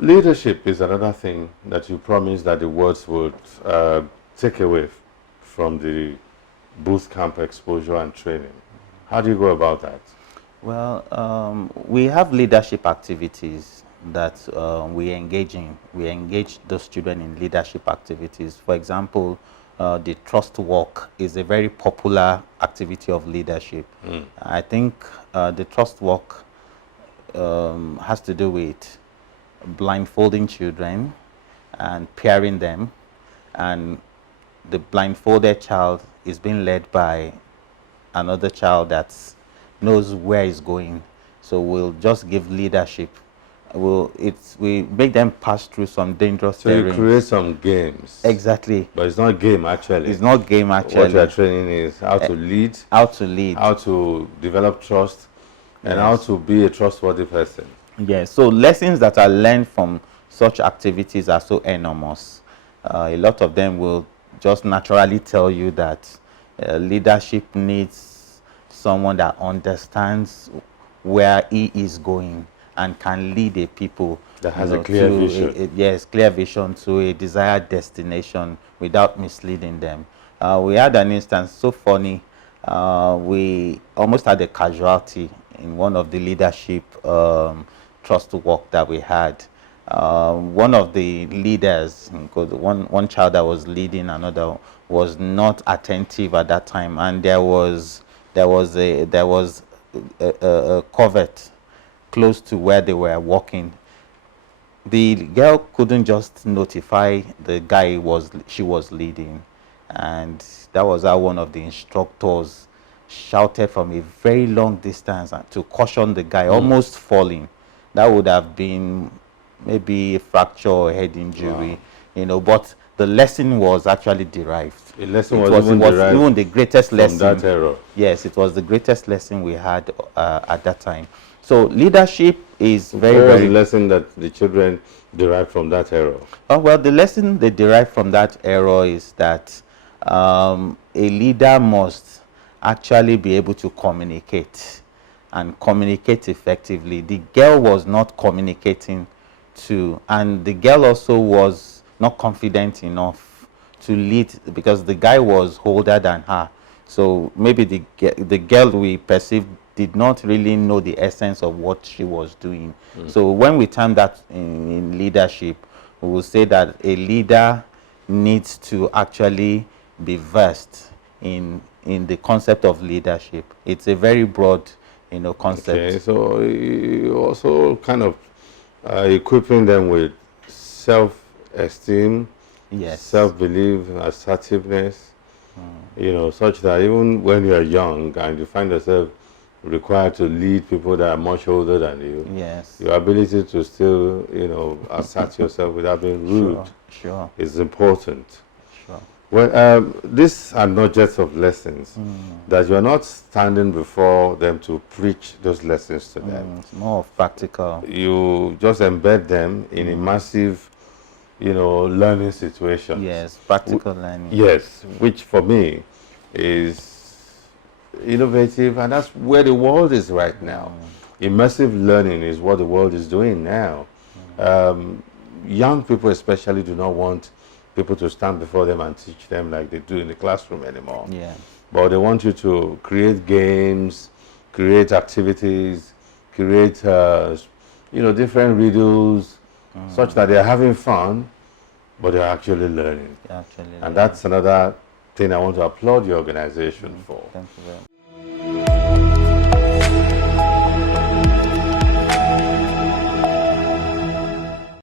leadership is another thing that you promised that the words would take away from the boot camp exposure and training. How do you go about that? Well, we have leadership activities that we engage in. We engage those students in leadership activities. For example, the trust walk is a very popular activity of leadership. I think the trust walk has to do with blindfolding children and pairing them, and the blindfolded child is being led by another child that knows where he's going. So we'll just give leadership. We make them pass through some dangerous terrain. So you create some games. Exactly. But it's not game actually. It's not game actually. What you are training is how to lead. How to lead. How to develop trust, and how to be a trustworthy person. Yes. So lessons that are learned from such activities are so enormous. A lot of them will just naturally tell you that leadership needs someone that understands where he is going and can lead a people that has a clear vision. Yes, clear vision to a desired destination without misleading them. We had an instance so funny. We almost had a casualty in one of the leadership trust walk that we had. One of the leaders, because one child that was leading another, was not attentive at that time, and there was a covert close to where they were walking. The girl couldn't just notify the guy she was leading, and that was how one of the instructors shouted from a very long distance to caution the guy, almost falling. That would have been maybe a fracture or head injury, you know, but the lesson was actually derived. The lesson was even the greatest lesson. From that error. Yes, it was the greatest lesson we had at that time. So leadership is very the lesson that the children derive from that error. Oh, well, the lesson they derive from that error is that a leader must actually be able to communicate and communicate effectively. The girl was not communicating and the girl also was not confident enough to lead because the guy was older than her. So maybe the girl we perceived did not really know the essence of what she was doing. So when we term that in leadership, we will say that a leader needs to actually be versed in the concept of leadership. It's a very broad, concept. Okay, so you also kind of equipping them with self-esteem, yes, self-belief, assertiveness, such that even when you are young and you find yourself required to lead people that are much older than you, yes, your ability to still, assert yourself without being rude sure, is important. Sure. Well, these are not just of lessons, that you are not standing before them to preach those lessons to them. It's more of practical. You just embed them in immersive, learning situations. Yes, practical learning. Yes, which for me is innovative, and that's where the world is right now. Immersive learning is what the world is doing now. Young people especially do not want people to stand before them and teach them like they do in the classroom anymore. Yeah. But they want you to create games, create activities, create different riddles, such that they're having fun, but they're actually learning. And that's another thing I want to applaud your organization for. Thank you very much.